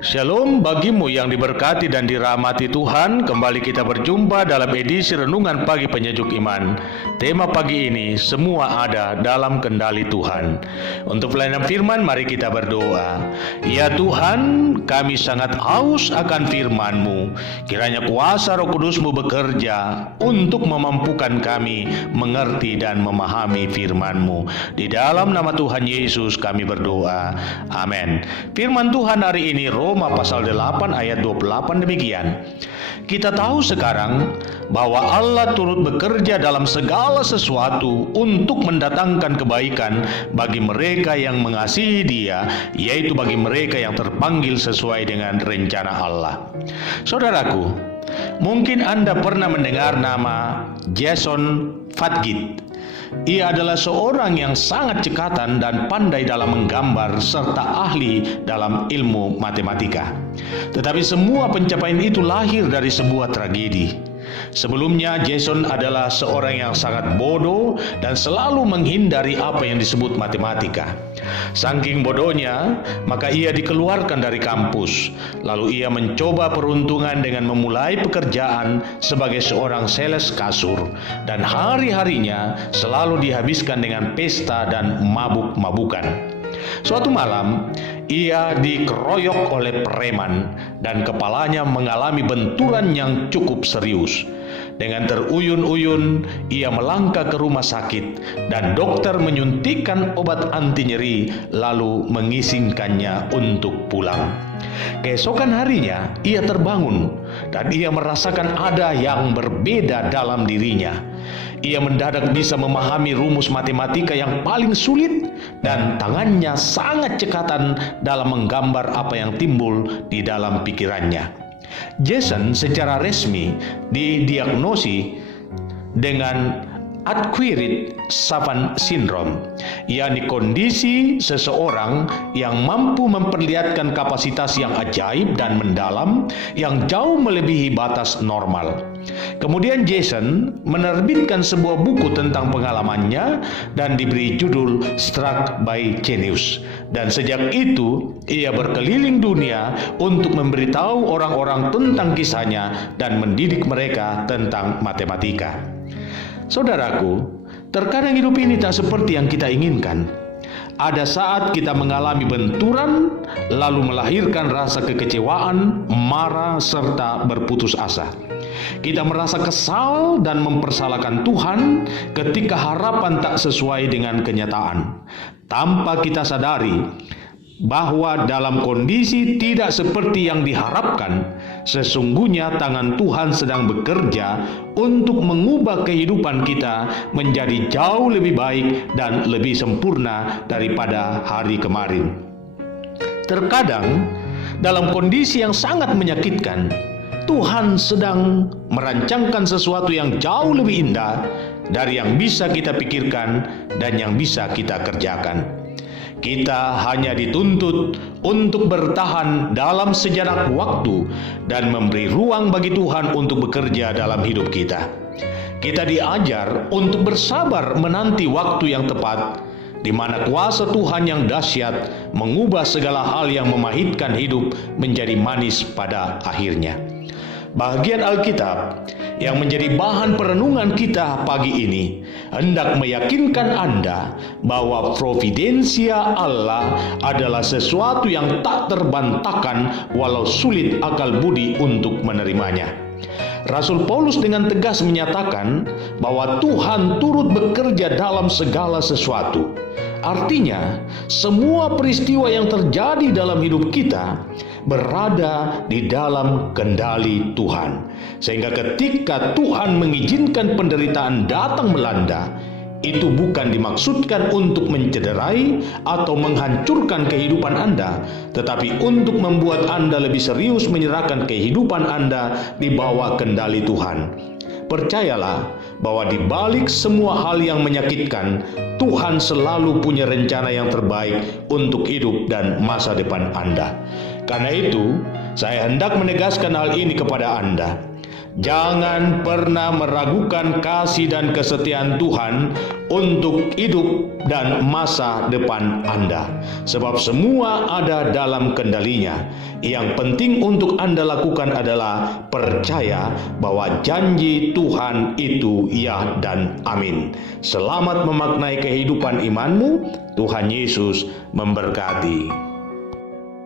Shalom bagimu yang diberkati dan dirahmati Tuhan. Kembali kita berjumpa dalam edisi Renungan Pagi Penyejuk Iman. Tema pagi ini, semua ada dalam kendali Tuhan. Untuk pelayanan firman, mari kita berdoa. Ya Tuhan, kami sangat haus akan firman-Mu. Kiranya kuasa Roh Kudus-Mu bekerja untuk memampukan kami mengerti dan memahami firman-Mu. Di dalam nama Tuhan Yesus kami berdoa. Amin. Firman Tuhan hari ini Roma pasal 8 ayat 28 demikian. Kita tahu sekarang bahwa Allah turut bekerja dalam segala sesuatu untuk mendatangkan kebaikan bagi mereka yang mengasihi Dia, yaitu bagi mereka yang terpanggil sesuai dengan rencana Allah. Saudaraku, mungkin Anda pernah mendengar nama Jason Fatgit. Ia adalah seorang yang sangat cekatan dan pandai dalam menggambar serta ahli dalam ilmu matematika. Tetapi semua pencapaian itu lahir dari sebuah tragedi. Sebelumnya, Jason adalah seorang yang sangat bodoh dan selalu menghindari apa yang disebut matematika. Saking bodohnya, maka ia dikeluarkan dari kampus. Lalu ia mencoba peruntungan dengan memulai pekerjaan sebagai seorang sales kasur. Dan hari-harinya selalu dihabiskan dengan pesta dan mabuk-mabukan. Suatu malam, ia dikeroyok oleh preman dan kepalanya mengalami benturan yang cukup serius. Dengan teruyun-uyun, ia melangkah ke rumah sakit dan dokter menyuntikkan obat anti nyeri lalu mengizinkannya untuk pulang. Keesokan harinya, ia terbangun dan ia merasakan ada yang berbeda dalam dirinya. Ia mendadak bisa memahami rumus matematika yang paling sulit dan tangannya sangat cekatan dalam menggambar apa yang timbul di dalam pikirannya. Jason secara resmi didiagnosis dengan Acquired Savant Syndrome, yakni kondisi seseorang yang mampu memperlihatkan kapasitas yang ajaib dan mendalam yang jauh melebihi batas normal. Kemudian Jason menerbitkan sebuah buku tentang pengalamannya dan diberi judul Struck by Genius. Dan sejak itu ia berkeliling dunia untuk memberitahu orang-orang tentang kisahnya dan mendidik mereka tentang matematika. Saudaraku, terkadang hidup ini tak seperti yang kita inginkan. Ada saat kita mengalami benturan, lalu melahirkan rasa kekecewaan, marah, serta berputus asa. Kita merasa kesal dan mempersalahkan Tuhan ketika harapan tak sesuai dengan kenyataan. Tanpa kita sadari bahwa dalam kondisi tidak seperti yang diharapkan, sesungguhnya tangan Tuhan sedang bekerja untuk mengubah kehidupan kita menjadi jauh lebih baik dan lebih sempurna daripada hari kemarin. Terkadang, dalam kondisi yang sangat menyakitkan, Tuhan sedang merancangkan sesuatu yang jauh lebih indah dari yang bisa kita pikirkan dan yang bisa kita kerjakan. Kita hanya dituntut untuk bertahan dalam sejenak waktu dan memberi ruang bagi Tuhan untuk bekerja dalam hidup kita. Kita diajar untuk bersabar menanti waktu yang tepat, di mana kuasa Tuhan yang dahsyat mengubah segala hal yang memahitkan hidup menjadi manis pada akhirnya. Bagian Alkitab yang menjadi bahan perenungan kita pagi ini hendak meyakinkan Anda bahwa providensia Allah adalah sesuatu yang tak terbantahkan walau sulit akal budi untuk menerimanya. Rasul Paulus dengan tegas menyatakan bahwa Tuhan turut bekerja dalam segala sesuatu. Artinya, semua peristiwa yang terjadi dalam hidup kita berada di dalam kendali Tuhan. Sehingga ketika Tuhan mengizinkan penderitaan datang melanda, itu bukan dimaksudkan untuk mencederai atau menghancurkan kehidupan Anda, tetapi untuk membuat Anda lebih serius menyerahkan kehidupan Anda di bawah kendali Tuhan. Percayalah bahwa di balik semua hal yang menyakitkan, Tuhan selalu punya rencana yang terbaik untuk hidup dan masa depan Anda. Karena itu, saya hendak menegaskan hal ini kepada Anda. Jangan pernah meragukan kasih dan kesetiaan Tuhan untuk hidup dan masa depan Anda, sebab semua ada dalam kendalinya. Yang penting untuk Anda lakukan adalah percaya bahwa janji Tuhan itu ya dan amin. Selamat memaknai kehidupan imanmu. Tuhan Yesus memberkati.